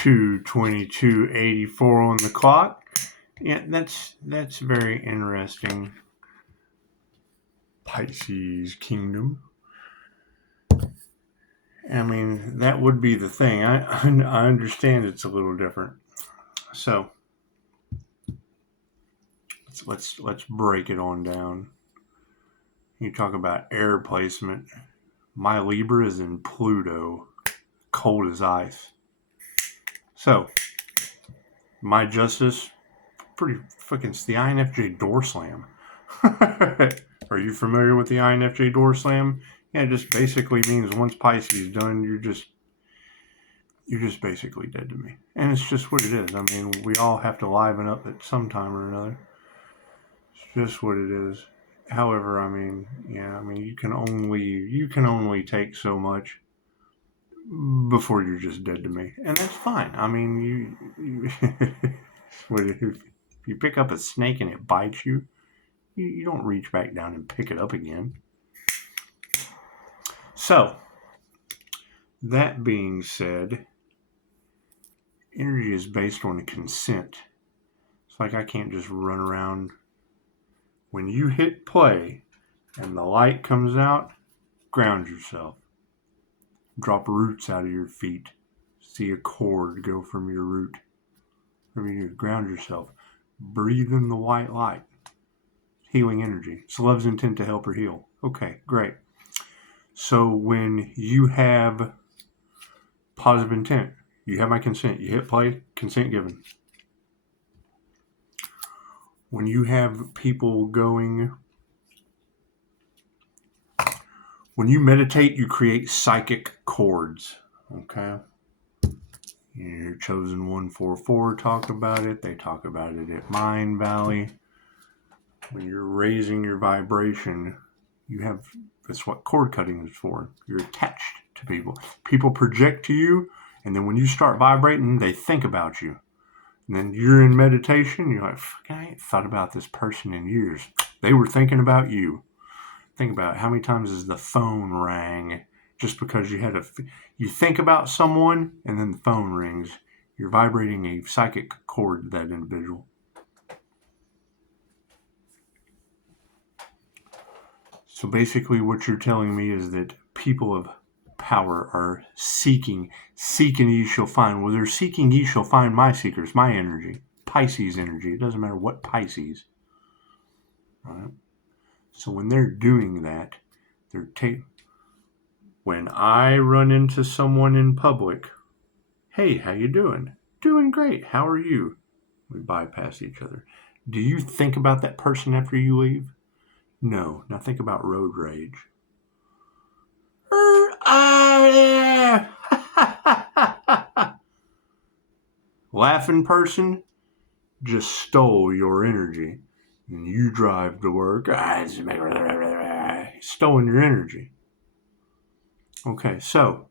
2:22:84 on the clock. Yeah, that's very interesting. Pisces kingdom. I mean, that would be the thing. I understand it's a little different. So let's break it on down. You talk about air placement. My Libra is in Pluto, cold as ice. So my justice, pretty fucking, it's the INFJ door slam. Are you familiar with the INFJ door slam? Yeah, it just basically means once Pisces is done, you're just basically dead to me. And it's just what it is. I mean, we all have to liven up at some time or another. It's just what it is. However, I mean, you can only take so much before you're just dead to me. And that's fine. I mean, if you pick up a snake and it bites you, you don't reach back down and pick it up again. So, that being said, energy is based on consent. It's like I can't just run around. When you hit play and the light comes out, ground yourself. Drop roots out of your feet. See a cord go from your root. Ground yourself. Breathe in the white light. Healing energy. It's love's intent to help or heal. Okay, great. So when you have positive intent, you have my consent. You hit play, consent given. When you have people going, when you meditate, you create psychic cords. Okay? Your chosen 144 talk about it. They talk about it at Mind Valley. When you're raising your vibration, that's what cord cutting is for. You're attached to people. People project to you, and then when you start vibrating, they think about you. And then you're in meditation, you're like, fuck, I ain't thought about this person in years. They were thinking about you. Think about how many times has the phone rang just because you think about someone and then the phone rings. You're vibrating a psychic cord to that individual. So basically what you're telling me is that people of power are seeking ye shall find. Well, they're seeking ye shall find my seekers, my energy, Pisces energy. It doesn't matter what Pisces. All right? So when they're doing that, when I run into someone in public, hey, how you doing? Doing great. How are you? We bypass each other. Do you think about that person after you leave? No. Now think about road rage. Laughing person just stole your energy. And you drive to work. Stolen your energy. Okay, so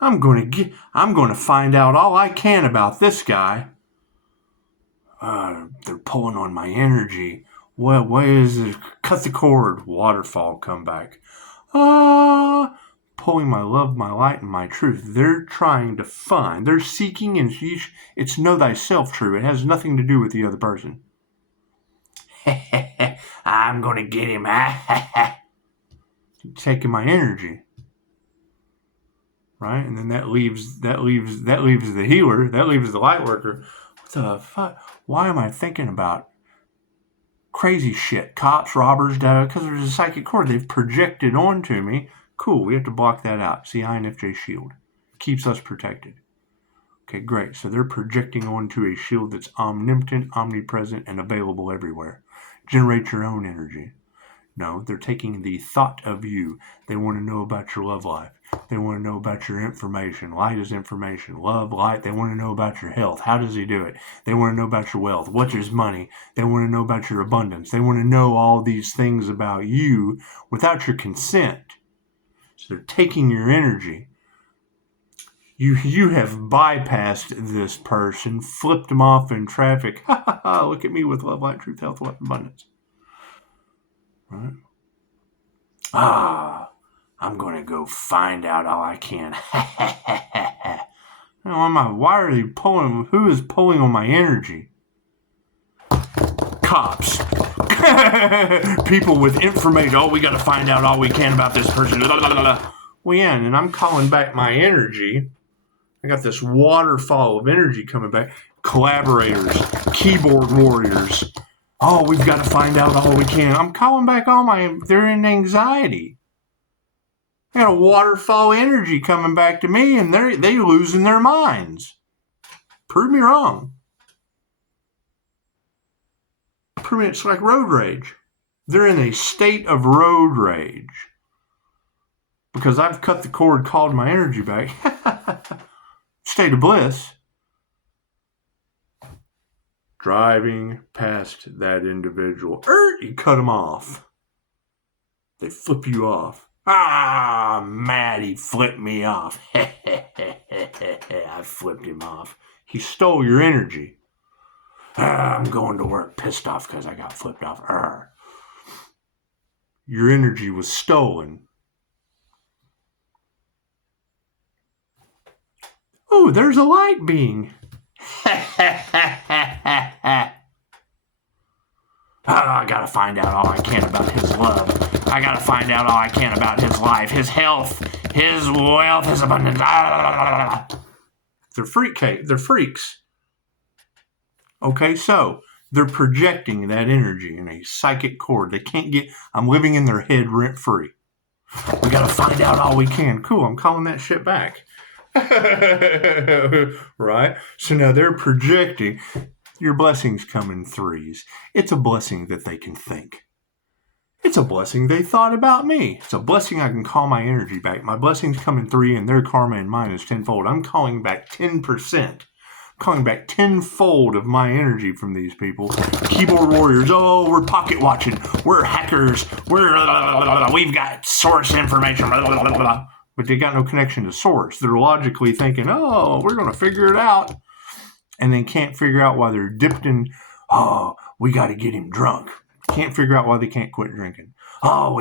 I'm going to find out all I can about this guy. They're pulling on my energy. What is it? Cut the cord. Waterfall come back. Pulling my love, my light, and my truth. They're seeking, and it's know thyself true. It has nothing to do with the other person. I'm going to get him. Taking my energy. Right? And then that leaves the healer, that leaves the light worker. What the fuck? Why am I thinking about crazy shit? Cops, robbers, because there's a psychic cord they've projected onto me. Cool, we have to block that out. See, INFJ shield keeps us protected. Okay, great. So they're projecting onto a shield that's omnipotent, omnipresent, and available everywhere. Generate your own energy. No, they're taking the thought of you. They want to know about your love life. They want to know about your information. Light is information. Love, light. They want to know about your health. How does he do it? They want to know about your wealth. What's his money? They want to know about your abundance. They want to know all these things about you without your consent. So they're taking your energy. You have bypassed this person, flipped them off in traffic. Ha ha ha, look at me with love, light, truth, health, wealth, abundance. Right? I'm going to go find out all I can. Why are they pulling? Who is pulling on my energy? Cops. People with information. Oh, we got to find out all we can about this person. Well, yeah, and I'm calling back my energy. I got this waterfall of energy coming back. Collaborators, keyboard warriors. Oh, we've got to find out all we can. I'm calling back they're in anxiety. I got a waterfall energy coming back to me, and they losing their minds. Prove me wrong. Prove me it's like road rage. They're in a state of road rage. Because I've cut the cord, called my energy back. State of bliss. Driving past that individual. You cut them off. They flip you off. Mad, he flipped me off. I flipped him off. He stole your energy. I'm going to work pissed off because I got flipped off. Your energy was stolen. Oh, there's a light being. I gotta find out all I can about his love. I gotta find out all I can about his life, his health, his wealth, his abundance. They're freaks. Okay, so they're projecting that energy in a psychic cord. They can't get. I'm living in their head rent free. We gotta find out all we can. Cool, I'm calling that shit back. Right? So now they're projecting. Your blessings come in threes. It's a blessing that they can think. It's a blessing they thought about me. It's a blessing I can call my energy back. My blessings come in 3 and their karma and mine is tenfold. I'm calling back 10%. Calling back tenfold of my energy from these people. Keyboard warriors, oh, we're pocket watching. We're hackers. We've got source information. But they got no connection to source. They're logically thinking, oh, we're going to figure it out. And then can't figure out why they're dipped in, oh, we got to get him drunk. Can't figure out why they can't quit drinking. Oh,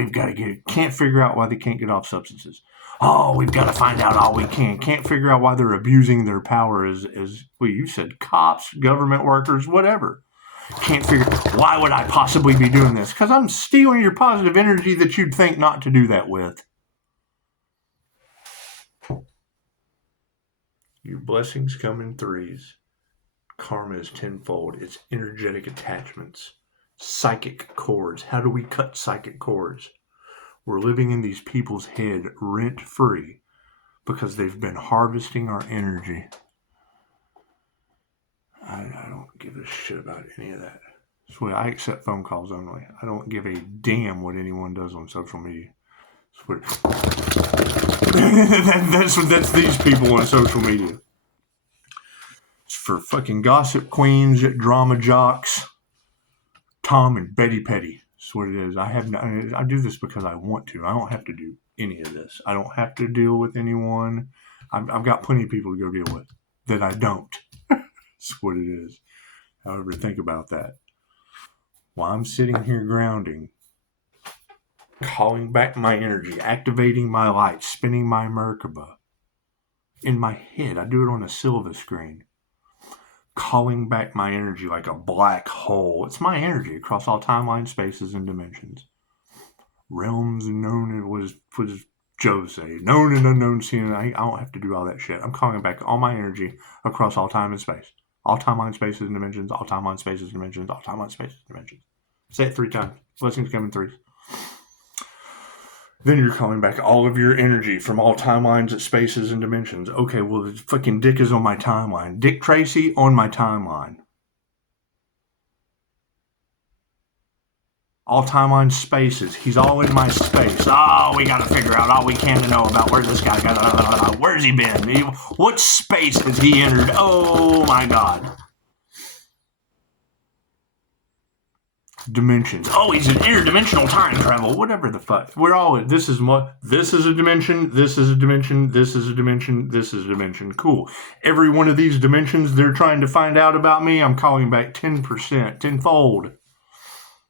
can't figure out why they can't get off substances. Oh, we've got to find out all we can. Can't figure out why they're abusing their power as well, you said, cops, government workers, whatever. Can't figure, why would I possibly be doing this? Because I'm stealing your positive energy that you'd think not to do that with. Your blessings come in threes. Karma is tenfold. It's energetic attachments. Psychic cords. How do we cut psychic cords? We're living in these people's head rent-free because they've been harvesting our energy. I don't give a shit about any of that. So I accept phone calls only. I don't give a damn what anyone does on social media. That's these people on social media. It's for fucking gossip queens, drama jocks, Tom and Betty Petty. That's what it is. I do this because I want to. I don't have to do any of this. I don't have to deal with anyone. I've got plenty of people to go deal with that I don't. That's what it is. However, think about that. While I'm sitting here grounding, calling back my energy, activating my light, spinning my Merkaba in my head. I do it on a silver screen. Calling back my energy like a black hole. It's my energy across all timelines, spaces, and dimensions. Realms known, what does Joe say? Known and unknown, seen. I don't have to do all that shit. I'm calling back all my energy across all time and space. All timeline, spaces, and dimensions. All timeline, spaces, dimensions. All timeline, spaces, dimensions. Say it 3 times. Blessings come in 3s. Then you're calling back all of your energy from all timelines, spaces, and dimensions. Okay, well, the fucking Dick is on my timeline. Dick Tracy on my timeline. All timeline spaces. He's all in my space. Oh, we got to figure out all we can to know about where this guy got. Where's he been? What space has he entered? Oh, my God. Dimensions. Oh, he's an interdimensional time travel. Whatever the fuck. We're all. This is a dimension. This is a dimension. This is a dimension. This is a dimension. Cool. Every one of these dimensions they're trying to find out about me, I'm calling back 10%, tenfold.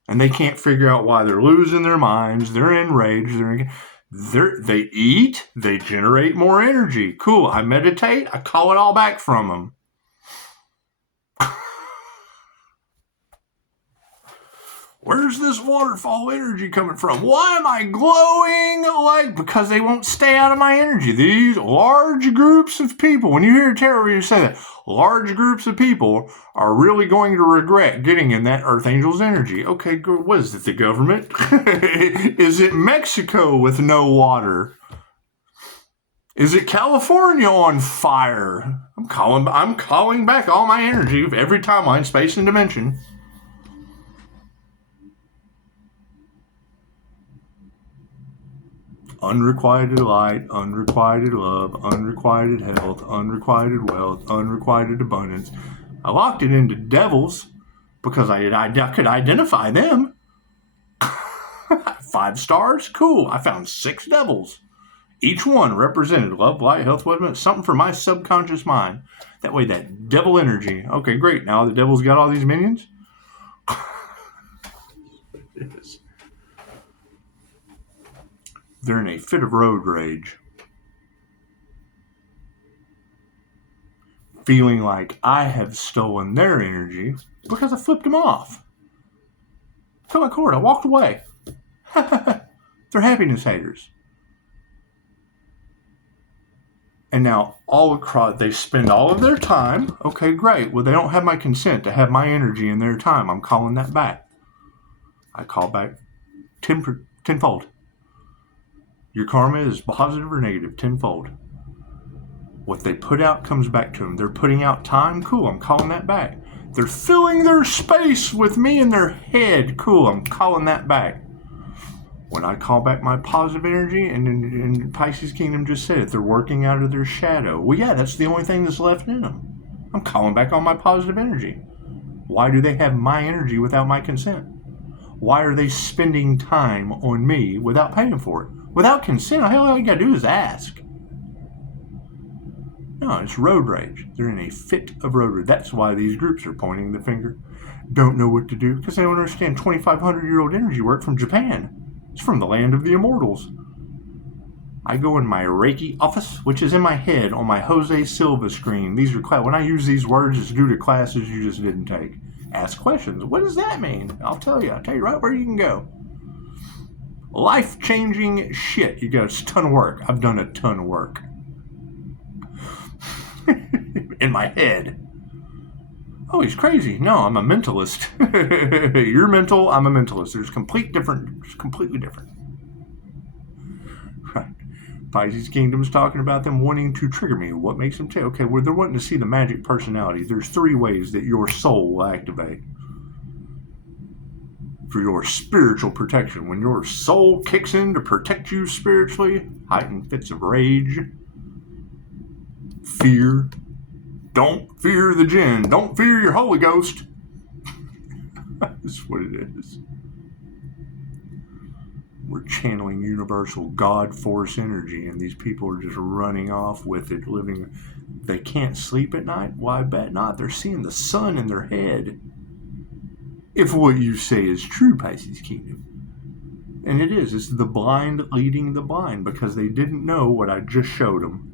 And they can't figure out why they're losing their minds. They're enraged. They eat, they generate more energy. Cool. I meditate, I call it all back from them. Where's this waterfall energy coming from? Why am I glowing? Because they won't stay out of my energy. These large groups of people, when you hear Therory say that, large groups of people are really going to regret getting in that Earth Angel's energy. Okay, what is it, the government? Is it Mexico with no water? Is it California on fire? I'm calling back all my energy of every timeline, space, and dimension. Unrequited light, unrequited love, unrequited health, unrequited wealth, unrequited abundance. I locked it into devils because I could identify them. 5 stars? Cool. I found 6 devils. Each one represented love, light, health, wealth, something for my subconscious mind. That way, that devil energy. Okay, great. Now the devil's got all these minions. Yes. They're in a fit of road rage. Feeling like I have stolen their energy because I flipped them off. Cut my cord. I walked away. They're happiness haters. And now all across, they spend all of their time. Okay, great. Well, they don't have my consent to have my energy in their time. I'm calling that back. I call back tenfold. Your karma is positive or negative, tenfold. What they put out comes back to them. They're putting out time. Cool, I'm calling that back. They're filling their space with me in their head. Cool, I'm calling that back. When I call back my positive energy, and Pisces Kingdom just said it, they're working out of their shadow. Well, yeah, that's the only thing that's left in them. I'm calling back on my positive energy. Why do they have my energy without my consent? Why are they spending time on me without paying for it? Without consent, all you gotta do is ask. No, it's road rage. They're in a fit of road rage. That's why these groups are pointing the finger. Don't know what to do because they don't understand 2,500-year-old energy work from Japan. It's from the land of the immortals. I go in my Reiki office, which is in my head on my Jose Silva screen. These are when I use these words, it's due to classes you just didn't take. Ask questions. What does that mean? I'll tell you right where you can go. Life-changing shit. You go, it's a ton of work. I've done a ton of work. In my head. Oh, he's crazy. No, I'm a mentalist. You're mental, I'm a mentalist. There's completely different. Right. Pisces Kingdom's talking about them wanting to trigger me. What makes them okay, well, they're wanting to see the magic personality. There's 3 ways that your soul will activate for your spiritual protection. When your soul kicks in to protect you spiritually, heightened fits of rage, fear. Don't fear the jinn. Don't fear your Holy Ghost. That's what it is. We're channeling universal God force energy, and these people are just running off with it, living. They can't sleep at night? Why, I bet not. They're seeing the sun in their head. If what you say is true, Pisces Kingdom. And it is. It's the blind leading the blind because they didn't know what I just showed them.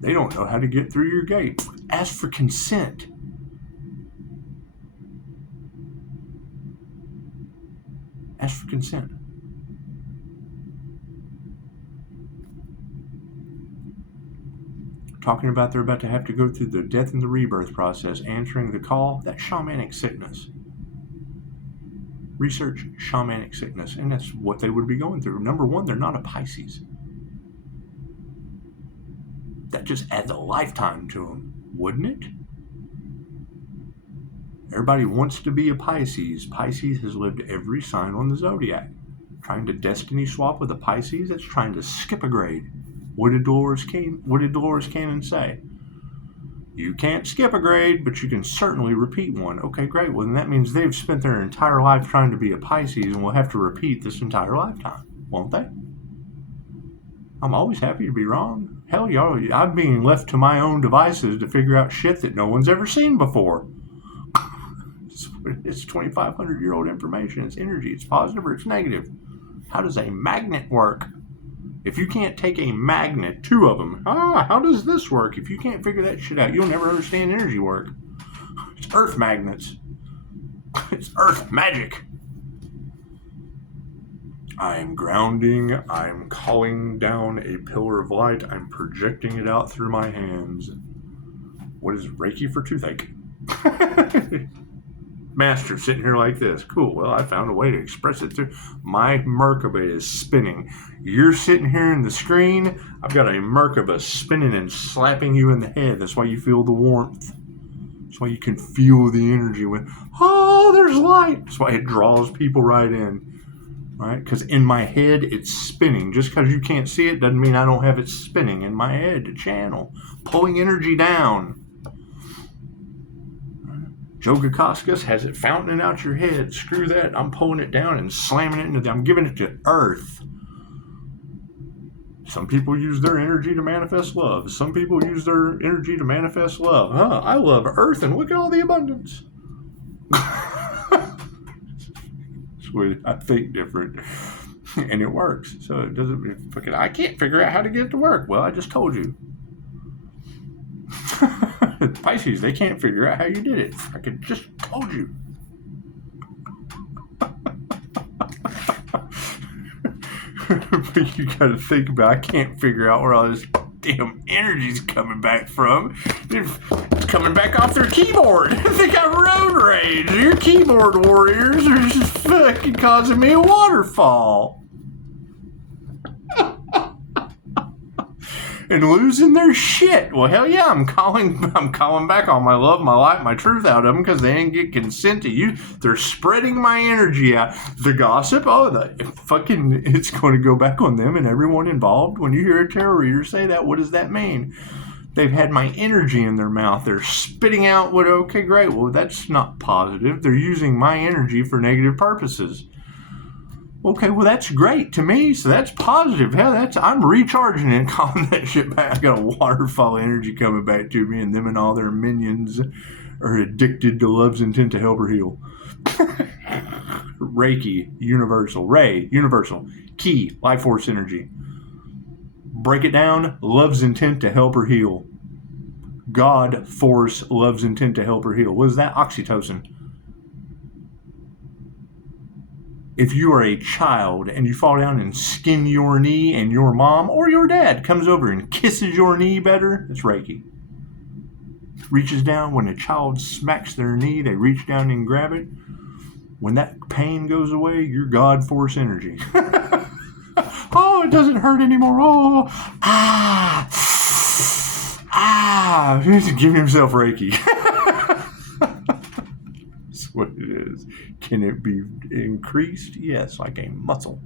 They don't know how to get through your gate. Ask for consent. Ask for consent. Talking about they're about to have to go through the death and the rebirth process, answering the call, that's shamanic sickness. Research shamanic sickness, and that's what they would be going through. Number 1, they're not a Pisces. That just adds a lifetime to them, wouldn't it? Everybody wants to be a Pisces. Pisces has lived every sign on the zodiac. Trying to destiny swap with a Pisces, that's trying to skip a grade. What did Dolores Cannon say? You can't skip a grade, but you can certainly repeat one. Okay, great. Well, then that means they've spent their entire life trying to be a Pisces and will have to repeat this entire lifetime, won't they? I'm always happy to be wrong. Hell, y'all, I'm being left to my own devices to figure out shit that no one's ever seen before. That's It's 2,500-year-old information. It's energy. It's positive or it's negative. How does a magnet work? If you can't take a magnet, two of them, how does this work? If you can't figure that shit out, you'll never understand energy work. It's earth magnets. It's earth magic. I'm grounding. I'm calling down a pillar of light. I'm projecting it out through my hands. What is Reiki for toothache? Master sitting here like this. Cool. Well, I found a way to express it through. My Merkaba is spinning. You're sitting here in the screen. I've got a Merkaba spinning and slapping you in the head. That's why you feel the warmth. That's why you can feel the energy when, there's light. That's why it draws people right in. Right? Because in my head, it's spinning. Just because you can't see it doesn't mean I don't have it spinning in my head, the channel. Pulling energy down. Yoga-Koskas has it fountaining out your head. Screw that. I'm pulling it down and slamming it into I'm giving it to earth. Some people use their energy to manifest love. Some people use their energy to manifest love. I love earth and look at all the abundance. I think different. And it works. So it doesn't, I can't figure out how to get it to work. Well, I just told you. Pisces, they can't figure out how you did it. I could just told you. But you gotta think about, I can't figure out where all this damn energy's coming back from. It's coming back off their keyboard. They got road rage. Your keyboard warriors are just fucking causing me a waterfall. And losing their shit. Well, hell yeah, I'm calling back all my love, my light, my truth out of them because they ain't get consent to you. They're spreading my energy out. The gossip, it's going to go back on them and everyone involved. When you hear a tarot reader say that, what does that mean? They've had my energy in their mouth. They're spitting out okay, great. Well, that's not positive. They're using my energy for negative purposes. Okay, well, that's great to me, so that's positive. Hell, I'm recharging and calling that shit back. I got a waterfall of energy coming back to me, and them and all their minions are addicted to love's intent to help her heal. Reiki, universal. Ray, universal. Key, life force energy. Break it down, love's intent to help her heal. God, force, love's intent to help her heal. What is that? Oxytocin. If you are a child and you fall down and skin your knee and your mom or your dad comes over and kisses your knee better, it's Reiki. Reaches down when a child smacks their knee, they reach down and grab it. When that pain goes away, your God force energy. Oh, it doesn't hurt anymore. He's giving himself Reiki. That's what it is. Can it be increased? Yes, like a muscle.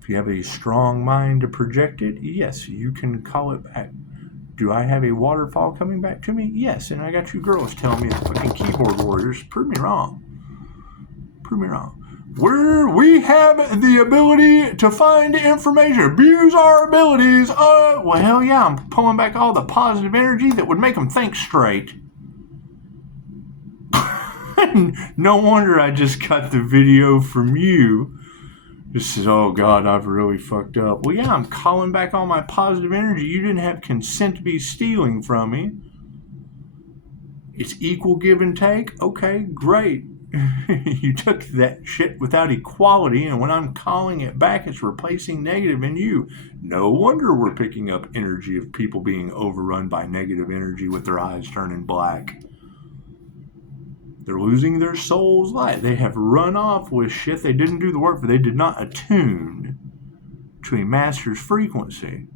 If you have a strong mind to project it, yes, you can call it back. Do I have a waterfall coming back to me? Yes, and I got you girls telling me the fucking keyboard warriors. Prove me wrong. Prove me wrong. We have the ability to find information, abuse our abilities. Well, hell yeah, I'm pulling back all the positive energy that would make them think straight. No wonder I just got the video from you. This is, oh God, I've really fucked up. Well, yeah, I'm calling back all my positive energy. You didn't have consent to be stealing from me. It's equal give and take. Okay, great. You took that shit without equality, and when I'm calling it back, it's replacing negative in you. No wonder we're picking up energy of people being overrun by negative energy with their eyes turning black. They're losing their soul's light. They have run off with shit. They didn't do the work, but they did not attune to a master's frequency.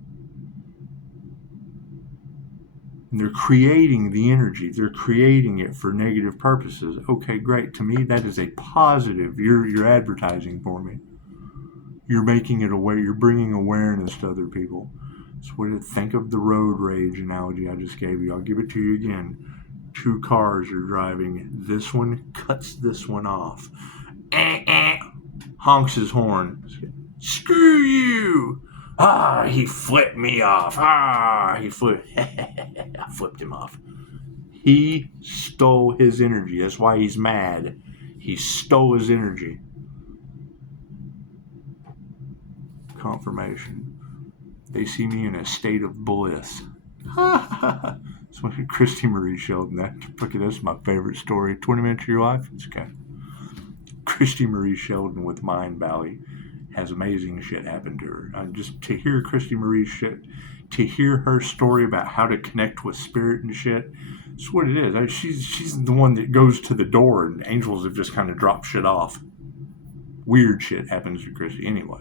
And they're creating the energy. They're creating it for negative purposes. Okay, great. To me, that is a positive. You're advertising for me. You're making it aware. You're bringing awareness to other people. So think of the road rage analogy I just gave you. I'll give it to you again. Two cars are driving. This one cuts this one off. Honks his horn. Screw you! He flipped me off. I flipped him off. He stole his energy. That's why he's mad. He stole his energy. Confirmation. They see me in a state of bliss. It's when Christy Marie Sheldon. That's my favorite story. 20 Minutes of Your Life. It's okay. Christy Marie Sheldon with Mind Valley has amazing shit happen to her. Just to hear Christy Marie's shit, to hear her story about how to connect with spirit and shit, it's what it is. She's the one that goes to the door and angels have just kind of dropped shit off. Weird shit happens to Christy anyway.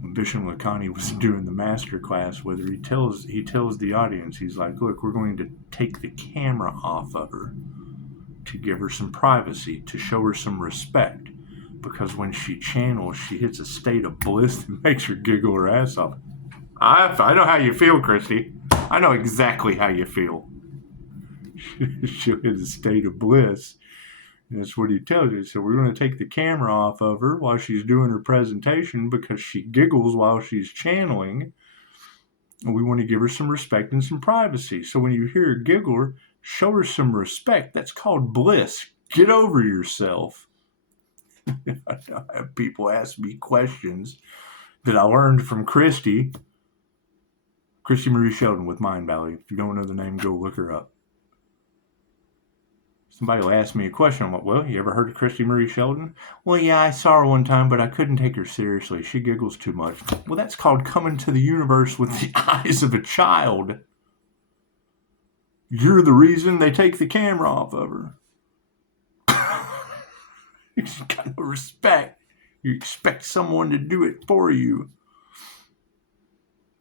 When Bishop Lakhani was doing the master class with her, he tells the audience, he's like, look, we're going to take the camera off of her to give her some privacy, to show her some respect. Because when she channels, she hits a state of bliss that makes her giggle her ass off. I know how you feel, Christy. I know exactly how you feel. She'll hit a state of bliss. And that's what he tells you. So we're going to take the camera off of her while she's doing her presentation because she giggles while she's channeling. And we want to give her some respect and some privacy. So when you hear her giggle, show her some respect. That's called bliss. Get over yourself. I have people ask me questions that I learned from Christy Marie Sheldon with Mind Valley. If you don't know the name, go look her up. Somebody will ask me a question. I'm like, well, you ever heard of Christy Marie Sheldon? Well, yeah, I saw her one time, but I couldn't take her seriously. She giggles too much. Well, that's called coming to the universe with the eyes of a child. You're the reason they take the camera off of her. You got no respect. You expect someone to do it for you.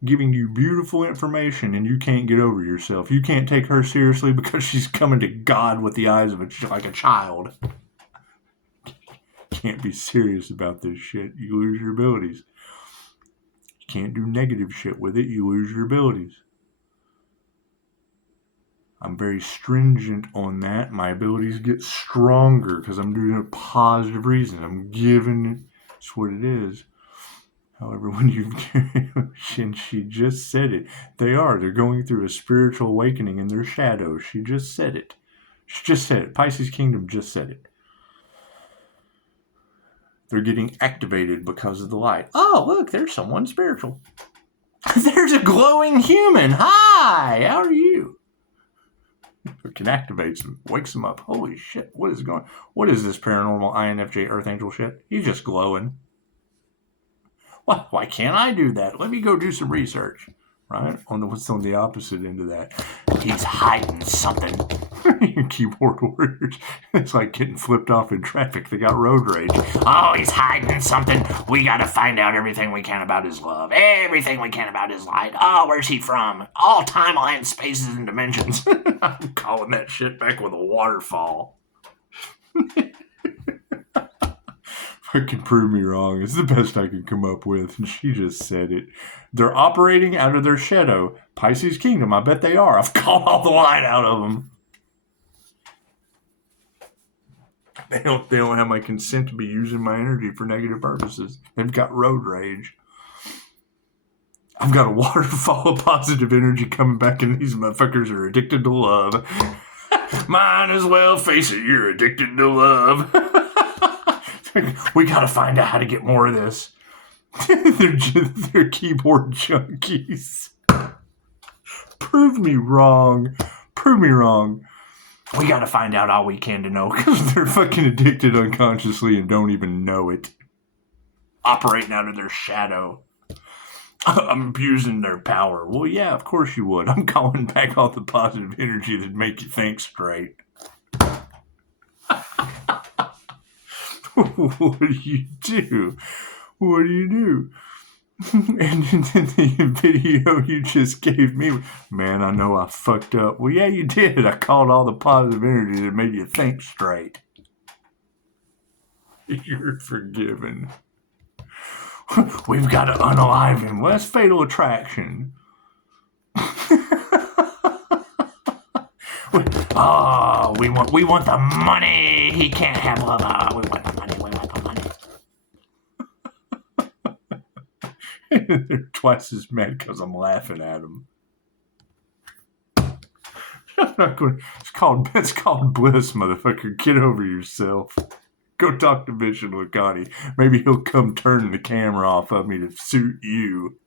Giving you beautiful information and you can't get over yourself. You can't take her seriously because she's coming to God with the eyes of like a child. Can't be serious about this shit. You lose your abilities. You can't do negative shit with it. You lose your abilities. I'm very stringent on that. My abilities get stronger because I'm doing it for positive reasons. I'm giving it. That's what it is. However, when and she just said it. They're going through a spiritual awakening in their shadow. She just said it. Pisces Kingdom just said it. They're getting activated because of the light. Oh, look, there's someone spiritual. There's a glowing human. Hi, how are you? It can activate them, wakes them up. Holy shit, what is this paranormal INFJ Earth Angel shit? He's just glowing. Why can't I do that? Let me go do some research. Right? What's on the opposite end of that? He's hiding something. Keyboard warriors. It's like getting flipped off in traffic. They got road rage. Oh, he's hiding something. We gotta find out everything we can about his love. Everything we can about his light. Oh, where's he from? All timelines, spaces, and dimensions. I'm calling that shit back with a waterfall. Can prove me wrong. It's the best I can come up with. And she just said it. They're operating out of their shadow. Pisces Kingdom, I bet they are. I've called all the light out of them. They don't have my consent to be using my energy for negative purposes. They've got road rage. I've got a waterfall of positive energy coming back, and these motherfuckers are addicted to love. Might as well face it, you're addicted to love. We gotta find out how to get more of this. They're keyboard junkies. Prove me wrong. We gotta find out all we can to know because they're fucking addicted unconsciously and don't even know it. Operating out of their shadow. I'm abusing their power. Well, yeah, of course you would. I'm calling back all the positive energy that make you think straight. What do you do? And then the video you just gave me, man, I know I fucked up. Well, yeah, you did. I called all the positive energy that made you think straight. You're forgiven. We've got to unalive him. Well, that's fatal attraction. We want the money. He can't have love. We want the money. They're twice as mad because I'm laughing at them. It's called bliss, motherfucker. Get over yourself. Go talk to Bishop Lacani. Maybe he'll come turn the camera off of me to suit you.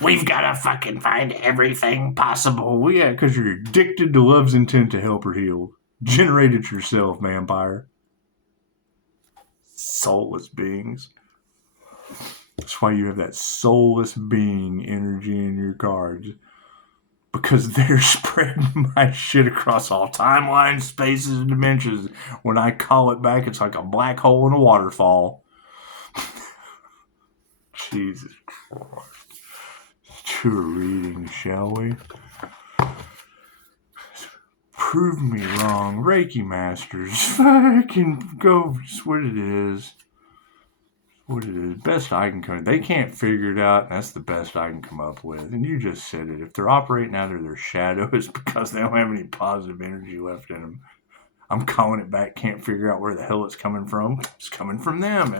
We've got to fucking find everything possible. Well, yeah, because you're addicted to love's intent to help her heal. Generate it yourself, vampire. Soulless beings. That's why you have that soulless being energy in your cards. Because they're spreading my shit across all timelines, spaces, and dimensions. When I call it back, it's like a black hole in a waterfall. Jesus Christ. To a reading, shall we? Prove me wrong. Reiki Masters. Fucking go. It's what it is. What it is. Best I can come. They can't figure it out, and that's the best I can come up with. And you just said it. If they're operating out of their shadow, it's because they don't have any positive energy left in them. I'm calling it back. Can't figure out where the hell it's coming from. It's coming from them.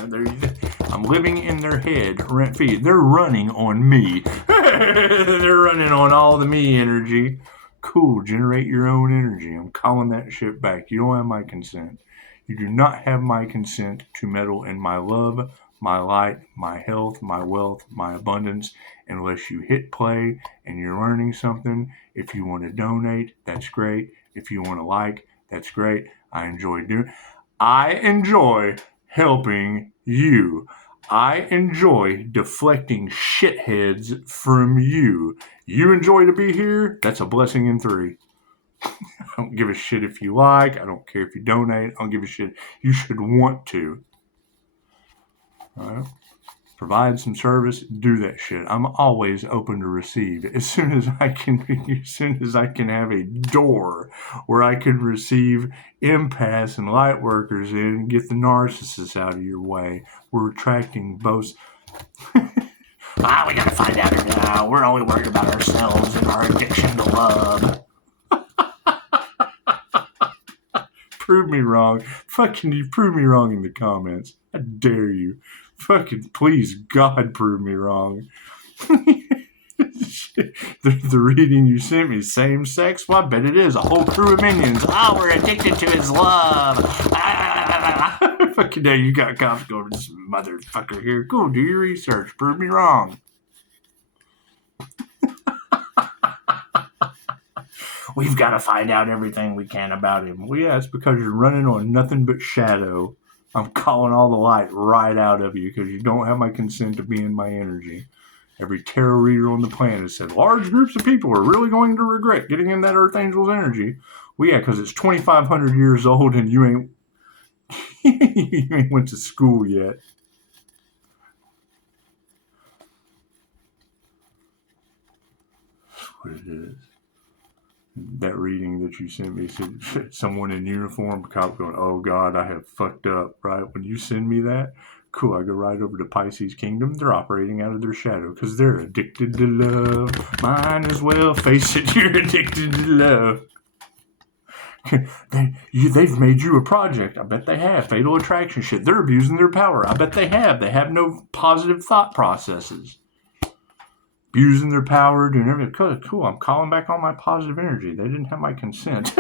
I'm living in their head, rent free. They're running on me. They're running on all the me energy. Cool. Generate your own energy. I'm calling that shit back. You don't have my consent. You do not have my consent to meddle in my love, my light, my health, my wealth, my abundance, unless you hit play and you're learning something. If you want to donate, that's great. If you want to like, that's great. I enjoy helping you. I enjoy deflecting shitheads from you. You enjoy to be here? That's a blessing in 3. I don't give a shit if you like. I don't care if you donate. I don't give a shit. You should want to. All right. Provide some service. Do that shit. I'm always open to receive. As soon as I can have a door where I can receive empaths and light workers in and get the narcissists out of your way. We're attracting both. We gotta find out now. We're only worried about ourselves and our addiction to love. Prove me wrong. Fucking you prove me wrong in the comments. I dare you. Fucking please, God, prove me wrong. the reading you sent me, same sex? Well, I bet it is. A whole crew of minions. We're addicted to his love. Fucking now you got cops going, this motherfucker here. Go do your research. Prove me wrong. We've got to find out everything we can about him. Well, yeah, it's because you're running on nothing but shadow. I'm calling all the light right out of you because you don't have my consent to be in my energy. Every tarot reader on the planet said large groups of people are really going to regret getting in that Earth Angel's energy. Well, yeah, because it's 2,500 years old and you ain't went to school yet. That's what it is. That reading that you sent me said someone in uniform, cop going, oh God, I have fucked up, right? When you send me that, cool, I go right over to Pisces Kingdom. They're operating out of their shadow because they're addicted to love. Might as well face it, you're addicted to love. They've made you a project. I bet they have. Fatal attraction shit. They're abusing their power. I bet they have. They have no positive thought processes. Abusing their power, doing everything. Cool. I'm calling back all my positive energy. They didn't have my consent.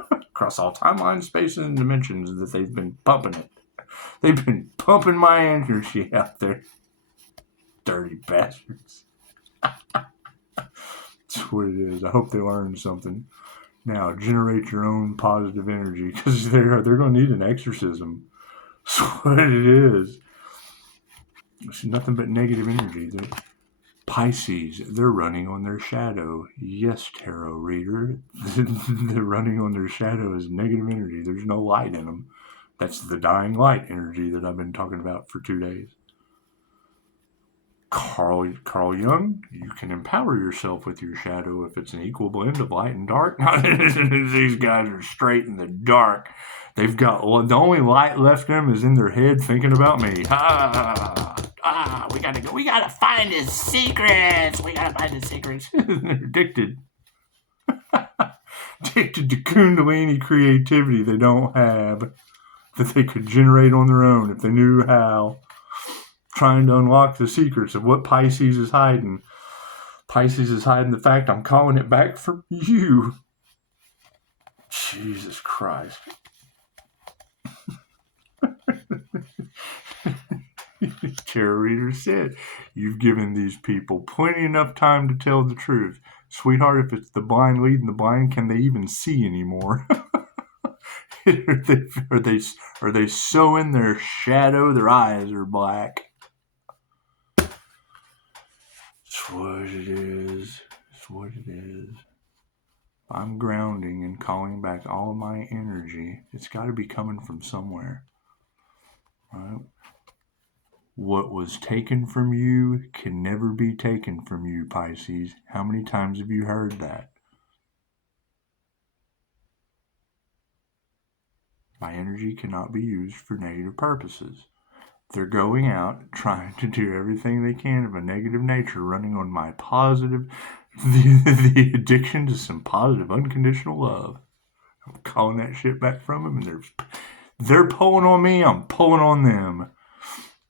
Across all timelines, spaces, and dimensions that they've been pumping it. They've been pumping my energy out there. Dirty bastards. That's what it is. I hope they learned something. Now, generate your own positive energy because they're going to need an exorcism. That's what it is. It's nothing but negative energy. Pisces, they're running on their shadow. Yes, tarot reader. They're running on their shadow as negative energy. There's no light in them. That's the dying light energy that I've been talking about for 2 days. Carl Jung, you can empower yourself with your shadow if it's an equal blend of light and dark. These guys are straight in the dark. They've got the only light left in them is in their head thinking about me. We gotta find his secrets. They're addicted. Addicted to Kundalini creativity they don't have, that they could generate on their own if they knew how. Trying to unlock the secrets of what Pisces is hiding. Pisces is hiding the fact I'm calling it back from you. Jesus Christ. Tarot reader said, you've given these people plenty enough time to tell the truth. Sweetheart, if it's the blind leading the blind, can they even see anymore? are they so in their shadow their eyes are black? It's what it is. It's what it is. I'm grounding and calling back all of my energy. It's got to be coming from somewhere. Right? What was taken from you can never be taken from you, Pisces. How many times have you heard that? My energy cannot be used for negative purposes. They're going out trying to do everything they can of a negative nature, running on my positive, the addiction to some positive unconditional love. I'm calling that shit back from them, and they're pulling on me, I'm pulling on them.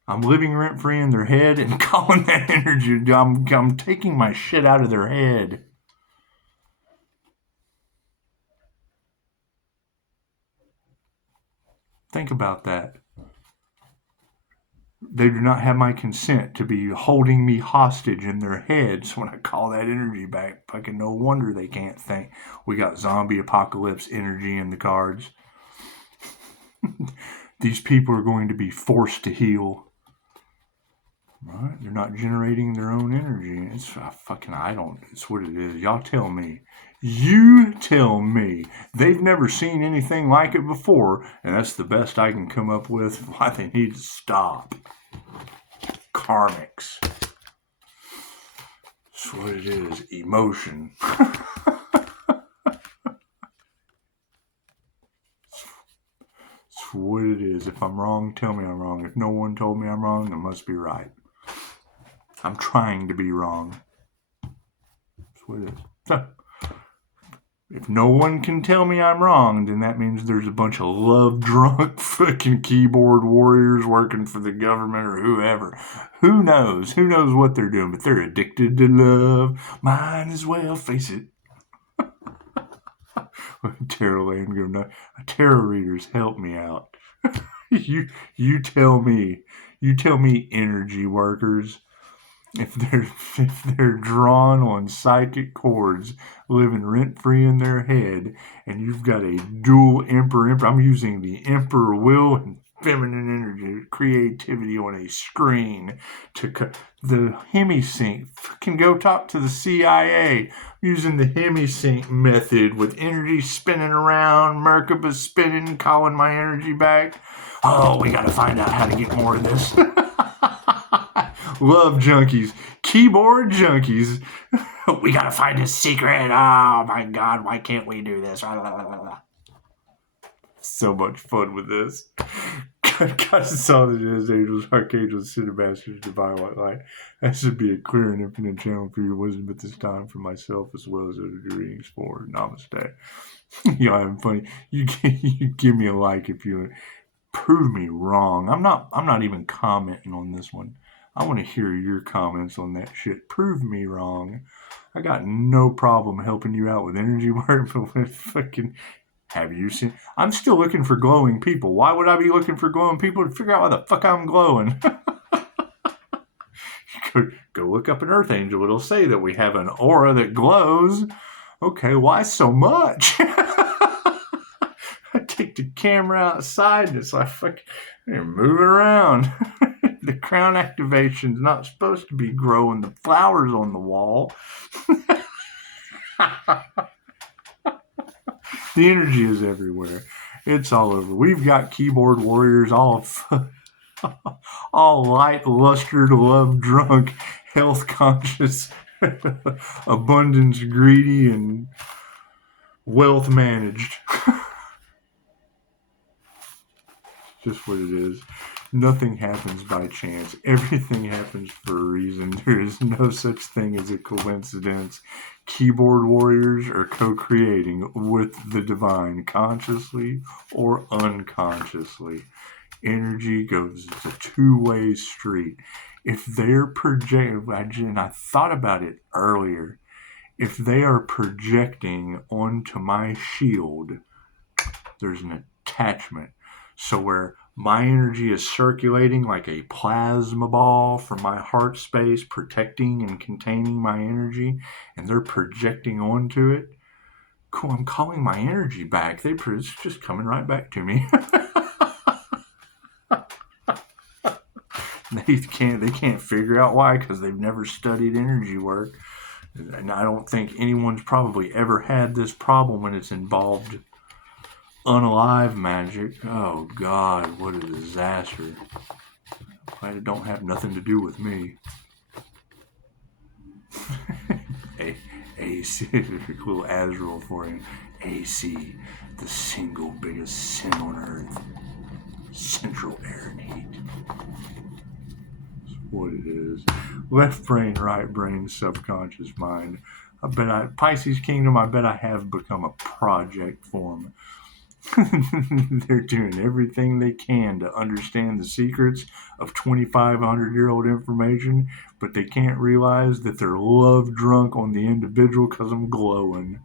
I'm living rent-free in their head and calling that energy. I'm taking my shit out of their head. Think about that. They do not have my consent to be holding me hostage in their heads when I call that energy back. Fucking no wonder they can't think. We got zombie apocalypse energy in the cards. These people are going to be forced to heal. Right? They're not generating their own energy. It's it's what it is. Y'all tell me. You tell me. They've never seen anything like it before, and that's the best I can come up with why they need to stop. Karmics. That's what it is. Emotion. That's what it is. If I'm wrong, tell me I'm wrong. If no one told me I'm wrong, I must be right. I'm trying to be wrong. That's what it is. So, if no one can tell me I'm wrong, then that means there's a bunch of love-drunk fucking keyboard warriors working for the government or whoever. Who knows? Who knows what they're doing? But they're addicted to love. Might as well face it. Tarot readers, help me out. You tell me. You tell me, energy workers. If they're drawn on psychic cords, living rent-free in their head, and you've got a dual emperor, I'm using the emperor will and feminine energy, creativity on a screen to the hemisync. Fucking go talk to the CIA using the hemisync method with energy spinning around, Merkaba spinning, calling my energy back. Oh, we gotta find out how to get more of this. Love junkies, keyboard junkies. We gotta find a secret. Oh my God, why can't we do this? So much fun with this. God saw that as angels, archangels, cinemasters, divine white light. That should be a clear and infinite channel for your wisdom at this time for myself as well as other readings for Namaste. Y'all having funny. You give me a like if you prove me wrong. I'm not even commenting on this one. I want to hear your comments on that shit. Prove me wrong. I got no problem helping you out with energy work, but with fucking... Have you seen... I'm still looking for glowing people. Why would I be looking for glowing people? To figure out why the fuck I'm glowing. Go look up an earth angel. It'll say that we have an aura that glows. Okay, why so much? I take the camera outside and it's like fucking moving around. The crown activation's not supposed to be growing the flowers on the wall. The energy is everywhere. It's all over. We've got keyboard warriors, all light, lustered, love drunk, health conscious, abundance greedy, and wealth managed. Just what it is. Nothing happens by chance. Everything happens for a reason. There is no such thing as a coincidence. Keyboard warriors are co-creating with the divine, consciously or unconsciously. Energy goes, it's a two-way street. If they're projecting, and I thought about it earlier, if they are projecting onto my shield, there's an attachment. So where my energy is circulating like a plasma ball from my heart space, protecting and containing my energy, and they're projecting onto it, cool, I'm calling my energy back. It's just coming right back to me. They can't figure out why, because they've never studied energy work. And I don't think anyone's probably ever had this problem when it's involved unalive magic. Oh God, what a disaster. Glad it don't have nothing to do with me. AC, a little Azrael for you. AC, the single biggest sin on earth. Central air and heat. That's what it is. Left brain, right brain, subconscious mind. Pisces Kingdom, I bet I have become a project for them. They're doing everything they can to understand the secrets of 2,500-year-old information, but they can't realize that they're love drunk on the individual because I'm glowing.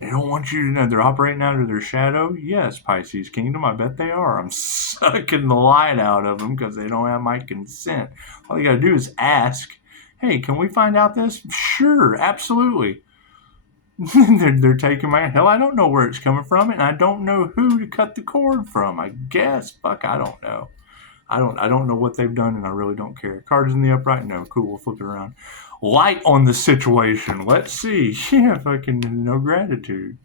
They don't want you to know they're operating out of their shadow. Yes, Pisces Kingdom, I bet they are. I'm sucking the light out of them because they don't have my consent. All you got to do is ask, hey, can we find out this? Sure, absolutely. They're taking my hell. I don't know where it's coming from, and I don't know who to cut the cord from. I guess, I don't know. I don't know what they've done, and I really don't care. Cards in the upright, no, cool. We'll flip it around. Light on the situation. Let's see. Yeah, fucking no gratitude.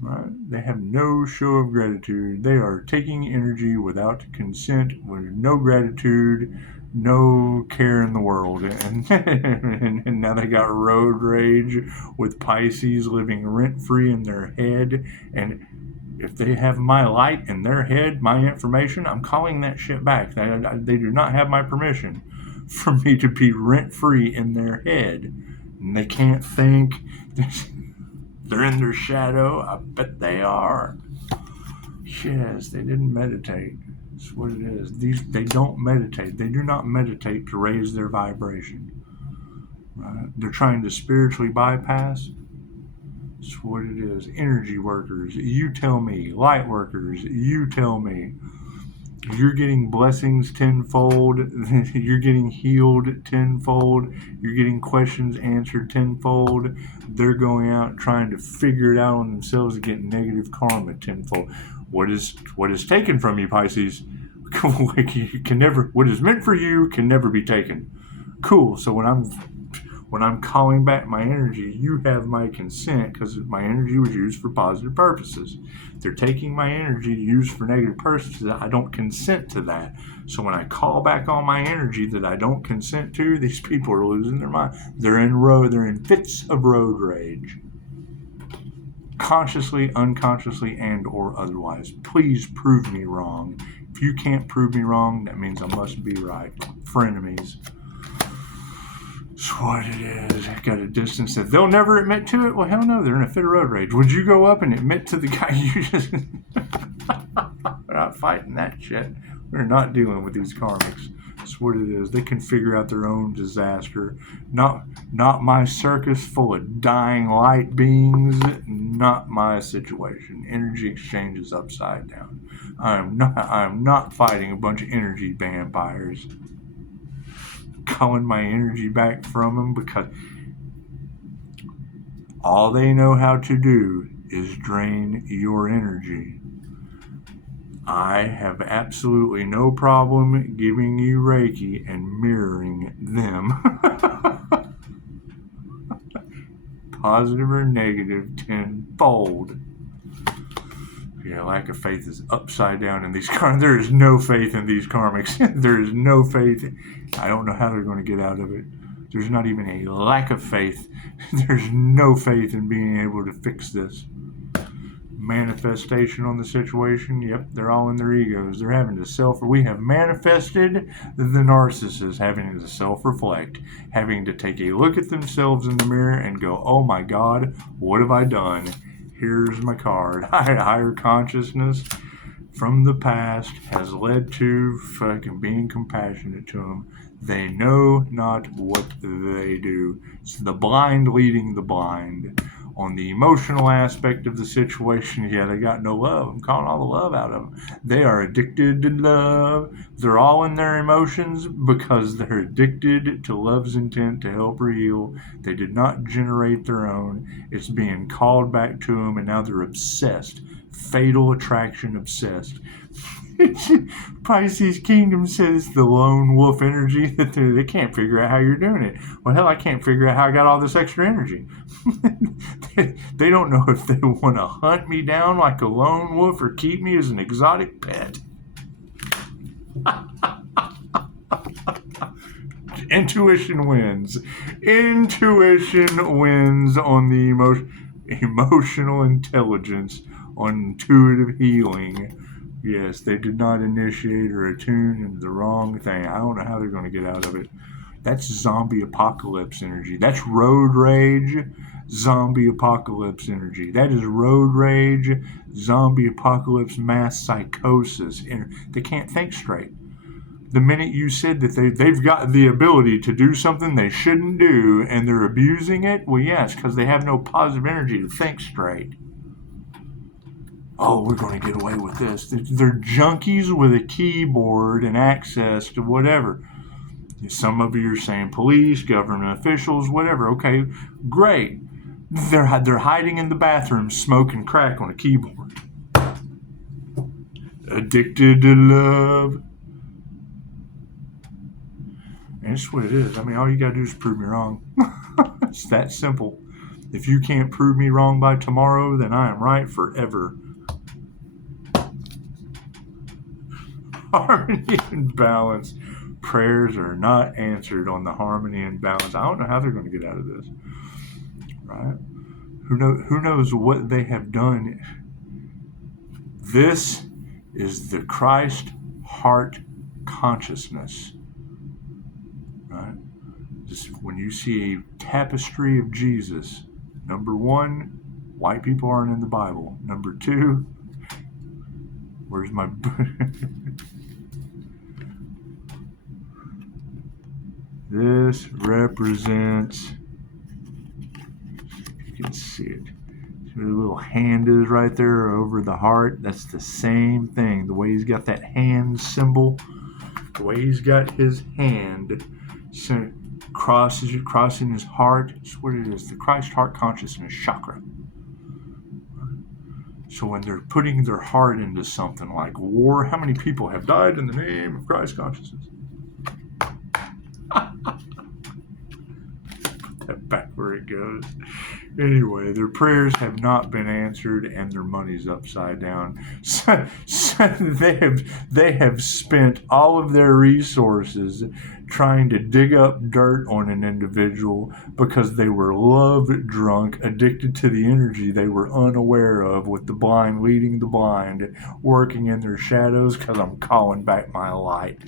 Right? They have no show of gratitude. They are taking energy without consent, with no gratitude, no care in the world. And now they got road rage with Pisces living rent-free in their head. And if they have my light in their head, my information, I'm calling that shit back. They do not have my permission for me to be rent-free in their head. And they can't think. They're in their shadow. I bet they are. Yes, they didn't meditate. That's what it is. They don't meditate. They do not meditate to raise their vibration. Right? They're trying to spiritually bypass. That's what it is. Energy workers, you tell me. Light workers, you tell me. You're getting blessings tenfold. You're getting healed tenfold. You're getting questions answered tenfold. They're going out trying to figure it out on themselves and get negative karma tenfold. What is taken from you, Pisces? What is meant for you can never be taken. Cool. So when I'm calling back my energy, you have my consent because my energy was used for positive purposes. They're taking my energy used for negative purposes. I don't consent to that. So when I call back on my energy that I don't consent to, these people are losing their mind. They're in fits of road rage. Consciously, unconsciously, and or otherwise. Please prove me wrong. If you can't prove me wrong, that means I must be right. Frenemies. That's what it is. I got a distance that they'll never admit to it. Well, hell no, they're in a fit of road rage. Would you go up and admit to the guy you just... We're not fighting that shit. We're not dealing with these karmics. That's what it is. They can figure out their own disaster. Not my circus full of dying light beings. Not my situation. Energy exchange is upside down. I am not fighting a bunch of energy vampires. Calling my energy back from them because all they know how to do is drain your energy. I have absolutely no problem giving you Reiki and mirroring them. Positive or negative tenfold. Yeah, lack of faith is upside down in these karmics. There is no faith in these karmics. There is no faith. I don't know how they're going to get out of it. There's not even a lack of faith. There's no faith in being able to fix this. manifestation on the situation. Yep, they're all in their egos. They're having to we have manifested the narcissist having to self-reflect, having to take a look at themselves in the mirror and go, oh my God, what have I done? Here's my card. Higher consciousness from the past has led to fucking being compassionate to them. They know not what they do. It's the blind leading the blind. On the emotional aspect of the situation, yeah, they got no love. I'm calling all the love out of them. They are addicted to love. They're all in their emotions because they're addicted to love's intent to help or heal. They did not generate their own. It's being called back to them, and now they're obsessed. Fatal attraction obsessed. Pisces Kingdom says the lone wolf energy that they can't figure out how you're doing it. Well, hell, I can't figure out how I got all this extra energy. They don't know if they want to hunt me down like a lone wolf or keep me as an exotic pet. Intuition wins. Intuition wins on the emotional intelligence, on intuitive healing. Yes, they did not initiate or attune into the wrong thing. I don't know how they're going to get out of it. That's zombie apocalypse energy. That's road rage, zombie apocalypse energy. That is road rage, zombie apocalypse, mass psychosis. They can't think straight. The minute you said that they've got the ability to do something they shouldn't do and they're abusing it, well, yes, because they have no positive energy to think straight. Oh, we're going to get away with this. They're junkies with a keyboard and access to whatever. Some of you are saying police, government officials, whatever. Okay, great. They're hiding in the bathroom smoking crack on a keyboard. Addicted to love. And it's what it is. I mean, all you got to do is prove me wrong. It's that simple. If you can't prove me wrong by tomorrow, then I am right forever. Harmony and balance. Prayers are not answered on the harmony and balance. I don't know how they're going to get out of this. Right? Who knows what they have done? This is the Christ heart consciousness. Right? Just when you see a tapestry of Jesus, number one, white people aren't in the Bible. Number two, where's my This represents, you can see it, the little hand is right there over the heart. That's the same thing. The way he's got that hand symbol, the way he's got his hand crossing his heart, it's what it is, the Christ heart consciousness chakra. So when they're putting their heart into something like war, how many people have died in the name of Christ consciousness? Put that back where it goes. Anyway, their prayers have not been answered and their money's upside down. So they have spent all of their resources trying to dig up dirt on an individual because they were love drunk, addicted to the energy they were unaware of, with the blind leading the blind, working in their shadows because I'm calling back my light.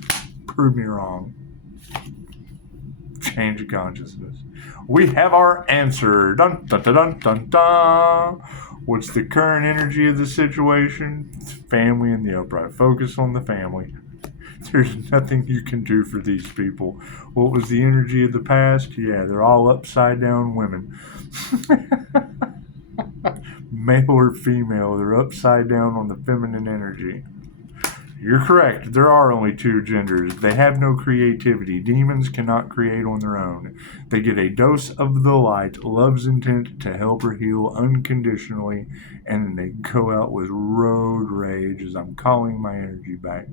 Prove me wrong. Change of consciousness. We have our answer. Dun, dun, dun, dun, dun, dun. What's the current energy of the situation? It's family in the upright. Focus on the family. There's nothing you can do for these people. What was the energy of the past? Yeah, they're all upside down women. Male or female, they're upside down on the feminine energy. You're correct. There are only two genders. They have no creativity. Demons cannot create on their own. They get a dose of the light, love's intent to help or heal unconditionally, and then they go out with road rage as I'm calling my energy back.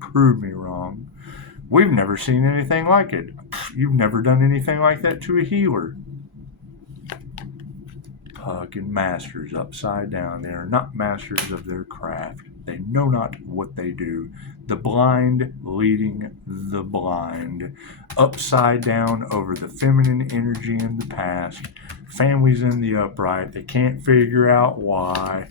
Prove me wrong. We've never seen anything like it. You've never done anything like that to a healer. Fucking masters upside down. They are not masters of their craft. They know not what they do. The blind leading the blind. Upside down over the feminine energy in the past. Families in the upright. They can't figure out why.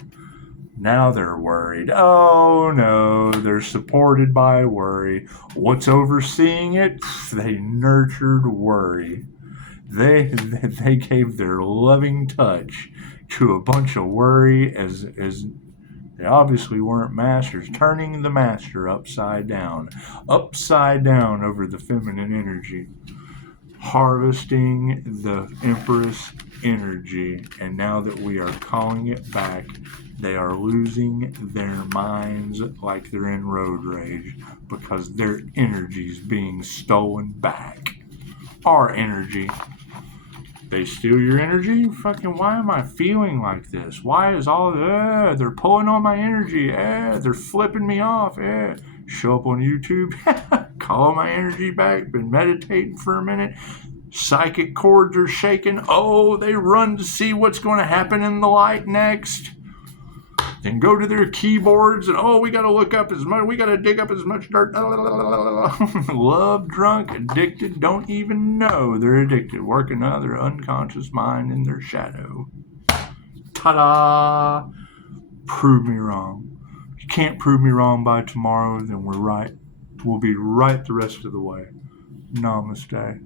Now they're worried. Oh no, they're supported by worry. What's overseeing it? They nurtured worry. They gave their loving touch to a bunch of worry as they obviously weren't masters, turning the master upside down over the feminine energy, harvesting the Empress energy. And now that we are calling it back, they are losing their minds like they're in road rage because their energy is being stolen back. Our energy. They steal your energy? Fucking, why am I feeling like this? Why is all, they're pulling on my energy, they're flipping me off, Show up on YouTube, call my energy back, been meditating for a minute, psychic cords are shaking, oh, they run to see what's going to happen in the light next. Then go to their keyboards and, oh, we got to look up as much, we got to dig up as much dirt. Love drunk, addicted, don't even know they're addicted, working on their unconscious mind in their shadow. Ta-da! Prove me wrong. If you can't prove me wrong by tomorrow, then we're right. We'll be right the rest of the way. Namaste.